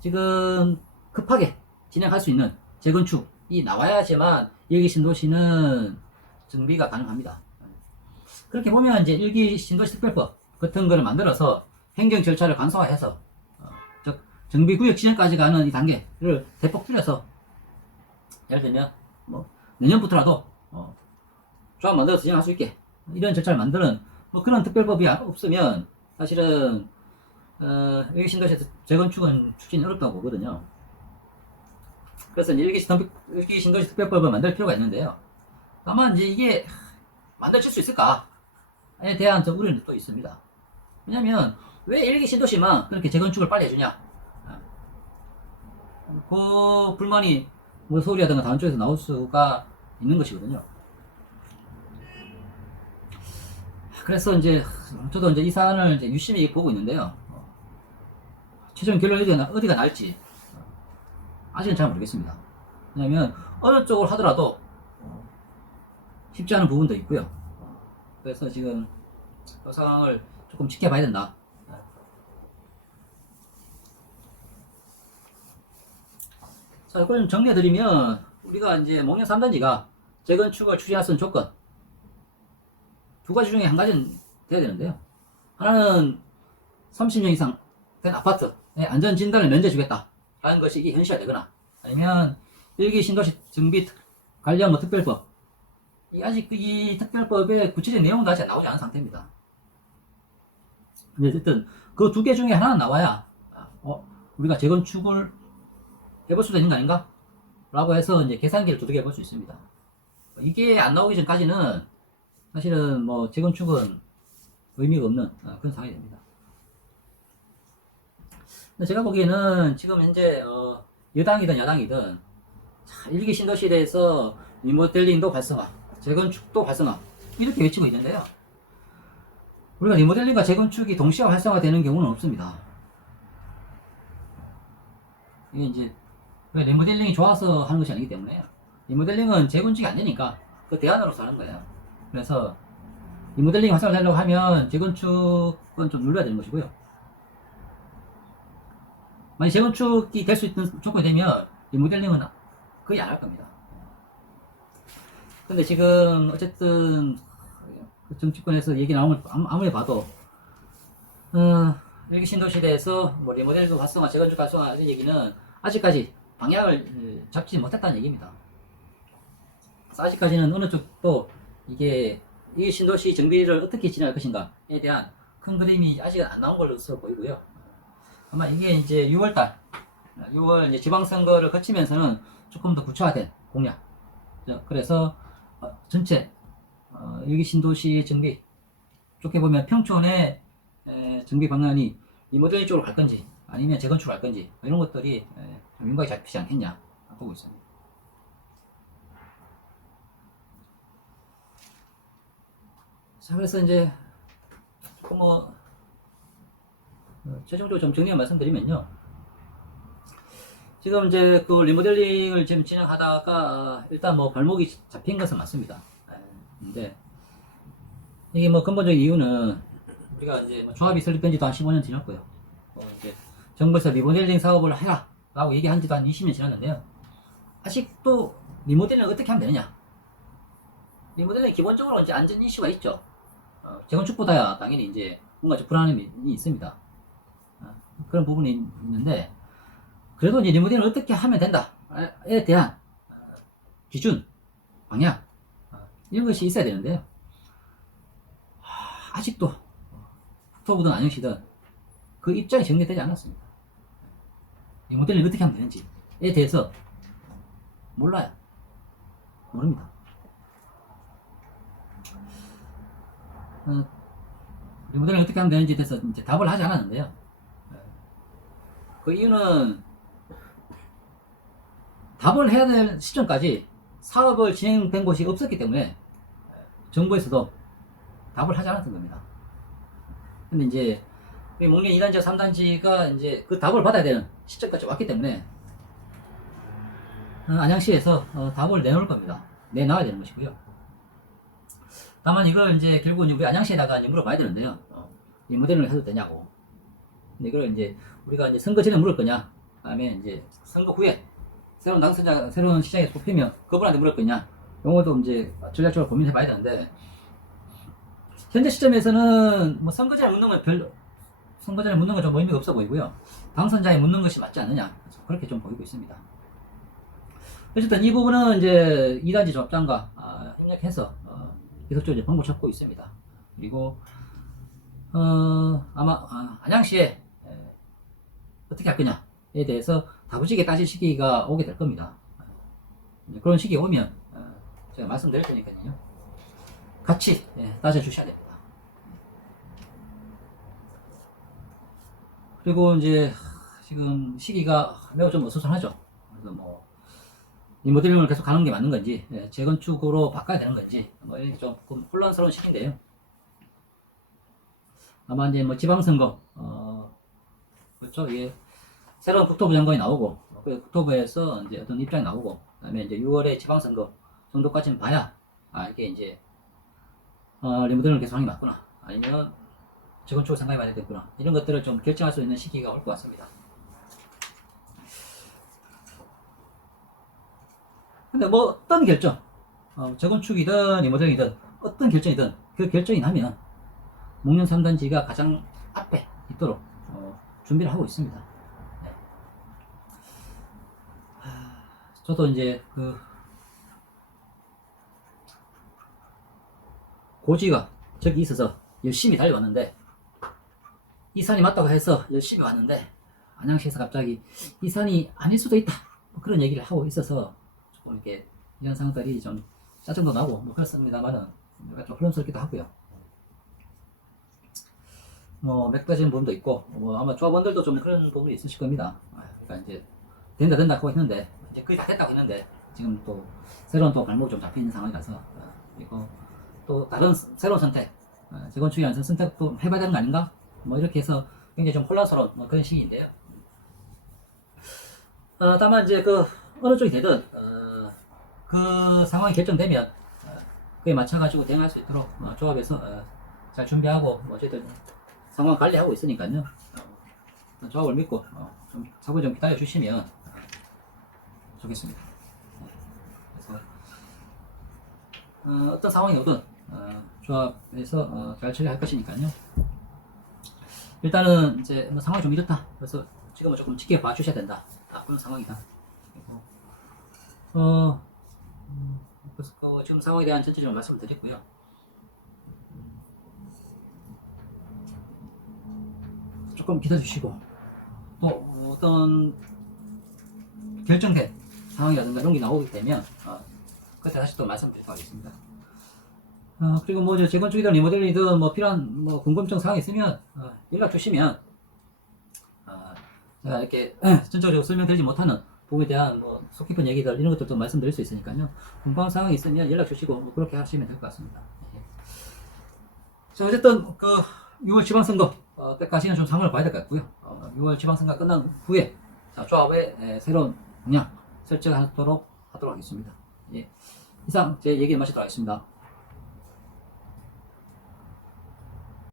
지금 급하게 진행할 수 있는 재건축이 나와야지만 일기 신도시는 정비가 가능합니다. 그렇게 보면 이제 일기 신도시 특별법 같은 거를 만들어서 행정 절차를 간소화해서 즉 정비구역 지정까지 가는 이 단계를 대폭 줄여서 예를 들면 뭐 내년부터라도 조합 만들어서 진행할 수 있게 이런 절차를 만드는 뭐 그런 특별법이 없으면 사실은 일기 신도시 재건축은 추진이 어렵다고 보거든요. 그래서 일기 신도시 특별법을 만들 필요가 있는데요. 다만 이제 이게 만들어질 수 있을까에 대한 좀 우려는 또 있습니다. 왜냐면 왜 일기 신도시만 그렇게 재건축을 빨리 해주냐? 그 불만이 뭐 서울이라든가 다른 쪽에서 나올 수가 있는 것이거든요. 그래서 이제 저도 이제 이 사안을 이제 유심히 보고 있는데요. 최종 결론이 어디가 날지 아직은 잘 모르겠습니다. 왜냐면 어느 쪽을 하더라도 쉽지 않은 부분도 있고요. 그래서 지금 그 상황을 조금 지켜봐야 된다. 자, 이걸 좀 정리해드리면 우리가 이제 목련 3단지가 재건축을 추진할 수 있는 조건 두 가지 중에 한 가지는 돼야 되는데요. 하나는 30년 이상 된 아파트의 안전진단을 면제해주겠다 라는 것이 이게 현실화되거나 아니면 일기 신도시 정비 관련 뭐 특별법 아직 이 특별법의 구체적인 내용도 아직 나오지 않은 상태입니다. 근데 어쨌든 그 두 개 중에 하나는 나와야 우리가 재건축을 해볼 수도 있는 거 아닌가? 라고 해서 이제 계산기를 두들겨 볼 수 있습니다. 이게 안 나오기 전까지는 사실은 뭐 재건축은 의미가 없는 그런 상황이 됩니다. 근데 제가 보기에는 지금 현재 여당이든 야당이든 일기 신도시에 대해서 리모델링도 활성화, 재건축도 활성화 이렇게 외치고 있는데요. 우리가 리모델링과 재건축이 동시에 활성화되는 경우는 없습니다. 이게 이제 왜 리모델링이 좋아서 하는 것이 아니기 때문에 리모델링은 재건축이 안 되니까 그 대안으로서 하는 거예요. 그래서 리모델링이 활성화되려고 하면 재건축은 좀 눌러야 되는 것이고요. 만약 재건축이 될 수 있는 조건이 되면 리모델링은 거의 안 할 겁니다. 근데 지금 어쨌든 정치권에서 얘기 나오면 아무리 봐도 일기 신도시에 대해서 뭐 리모델링 활성화, 재건축 활성화 이런 얘기는 아직까지 방향을 잡지 못했다는 얘기입니다. 아직까지는 어느 쪽도 이게 이 신도시 정비를 어떻게 진행할 것인가에 대한 큰 그림이 아직은 안 나온 걸로 보이고요. 아마 이게 이제 6월달, 6월 이제 지방선거를 거치면서는 조금 더 구체화된 공약. 그래서 전체 일기 신도시 정비, 좋게 보면 평촌의 정비 방안이 리모델링 쪽으로 갈 건지 아니면 재건축을 할 건지 이런 것들이 좀 윤곽이 잡히지 않겠냐 보고 있습니다. 자, 그래서 이제 뭐 최종적으로 좀 정리해 말씀드리면요. 지금 이제 그 리모델링을 지금 진행하다가 일단 뭐 발목이 잡힌 것은 맞습니다. 근데 이게 뭐 근본적인 이유는 우리가 이제 뭐 조합이 설립된 지도 한 15년 지났고요. 이제 정부에서 리모델링 사업을 해라 라고 얘기한 지도 한 20년 지났는데요. 아직도 리모델링을 어떻게 하면 되느냐? 리모델링 기본적으로 이제 안전 이슈가 있죠. 재건축보다야 당연히 이제 뭔가 좀 불안함이 있습니다. 그런 부분이 있는데, 그래도 이제 리모델링을 어떻게 하면 된다에 대한 기준, 방향, 이런 것이 있어야 되는데요. 아직도 국토부든 안양시든 그 입장이 정리되지 않았습니다. 리모델링을 어떻게 하면 되는지에 대해서 몰라요. 모릅니다. 리모델링을 어떻게 하면 되는지에 대해서 이제 답을 하지 않았는데요. 그 이유는 답을 해야 될 시점까지 사업을 진행된 곳이 없었기 때문에 정부에서도 답을 하지 않았던 겁니다. 근데 이제 목련 2단지와 3단지가 이제 그 답을 받아야 되는 시점까지 왔기 때문에 안양시에서 답을 내놓을 겁니다. 내놔야 되는 것이고요. 다만 이걸 이제 결국 우리 안양시에다가 이제 물어봐야 되는데요. 이 모델을 해도 되냐고. 근데 이걸 이제 우리가 이제 선거 전에 물을 거냐, 다음에 이제 선거 후에 새로운 당선자, 새로운 시장에 뽑히면 그분한테 물을 거냐, 용어도 이제 전략적으로 고민해 봐야 되는데, 현재 시점에서는 뭐 선거 전에 묻는 건 선거 전에 묻는 건 좀 의미가 없어 보이고요. 당선자에 묻는 것이 맞지 않느냐, 그렇게 좀 보이고 있습니다. 어쨌든 이 부분은 이제 2단지 조합장과 협력해서 계속적으로 이제 방법 찾고 있습니다. 그리고 아마 안양시에 어떻게 할 거냐에 대해서 다부지게 따질 시기가 오게 될 겁니다. 그런 시기 오면 제가 말씀드릴 테니까요. 같이 따져 주셔야 됩니다. 그리고 이제 지금 시기가 매우 좀 어수선하죠. 그래서 뭐 리모델링을 계속 가는 게 맞는 건지, 재건축으로 바꿔야 되는 건지, 뭐 이렇게 조금 혼란스러운 시기인데요. 아마 이제 뭐 지방선거, 그렇죠. 이게 새로운 국토부 장관이 나오고, 그 국토부에서 이제 어떤 입장이 나오고, 그 다음에 이제 6월에 지방선거 정도까지는 봐야, 이게 이제, 리모델링을 계속 하는 게 맞구나. 아니면 재건축을 생각해 봐야 되겠구나. 이런 것들을 좀 결정할 수 있는 시기가 올 것 같습니다. 근데 뭐 어떤 결정, 재건축이든 리모델링이든 어떤 결정이든 그 결정이 나면 목련 3단지가 가장 앞에 있도록 준비를 하고 있습니다. 네. 저도 이제 그 고지가 저기 있어서 열심히 달려왔는데, 이 산이 맞다고 해서 열심히 왔는데 안양시에서 갑자기 이 산이 아닐 수도 있다, 뭐 그런 얘기를 하고 있어서 조금 이렇게 이런 상황들이 좀 짜증도 나고 뭐 그렇습니다만은 좀 혼란스럽기도 하고요. 뭐 맥빠지는 부분도 있고, 뭐 아마 조합원들도 좀 그런 부분이 있으실 겁니다. 그러니까 이제 된다 하고 했는데, 이제 거의 다 됐다고 했는데 지금 또 새로운 또 발목이 좀 잡혀 있는 상황이라서, 그리고 또 다른 새로운 선택, 재건축에 관한 선택도 해봐야 되는 거 아닌가? 뭐 이렇게 해서 굉장히 좀 혼란스러운 뭐 그런 시기인데요. 다만 이제 그 어느 쪽이 되든 그 상황이 결정되면 그에 맞춰가지고 대응할 수 있도록 조합에서 잘 준비하고, 뭐 어쨌든 상황 관리하고 있으니까요. 조합을 믿고 좀 차분 좀 기다려 주시면 좋겠습니다. 그래서 어떤 상황이 오든 조합에서 잘 처리할 것이니까요. 일단은 이제 뭐 상황이 좀 이렇다, 그래서 지금은 조금 지켜봐 주셔야 된다, 그런 상황이다. 그리고 그래서 지금 상황에 대한 전체적으로 말씀을 드렸고요. 조금 기다려주시고 또 어떤 결정된 상황이라든가 이런 게 나오게 되면 그때 다시 또 말씀드리도록 하겠습니다. 그리고 뭐 재건축이든 리모델링이든 뭐 필요한 뭐 궁금증 사항이 있으면 연락 주시면 제가 이렇게 전적으로 설명드리지 못하는 부분에 대한 뭐 속 깊은 얘기들 이런 것들도 말씀드릴 수 있으니까요. 궁금한 사항이 있으면 연락 주시고 뭐 그렇게 하시면 될 것 같습니다. 자, 어쨌든 그 6월 지방선거 때까지는 좀 상황을 봐야 될 것 같고요. 6월 지방선거 끝난 후에 조합의 새로운 공약 설정하도록 하겠습니다. 예. 이상 제 얘기 마치도록 하겠습니다.